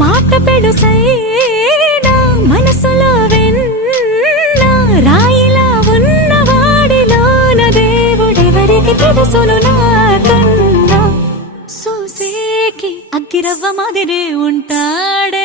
మాట పెడుసైనా మనసులో వెన్న రాయిలా ఉన్నవాడిలోన దేవుడెవరికి తెలుసును నాకన్నా చూసేకి అగ్గిరవ్వ మాదిరే ఉంటాడే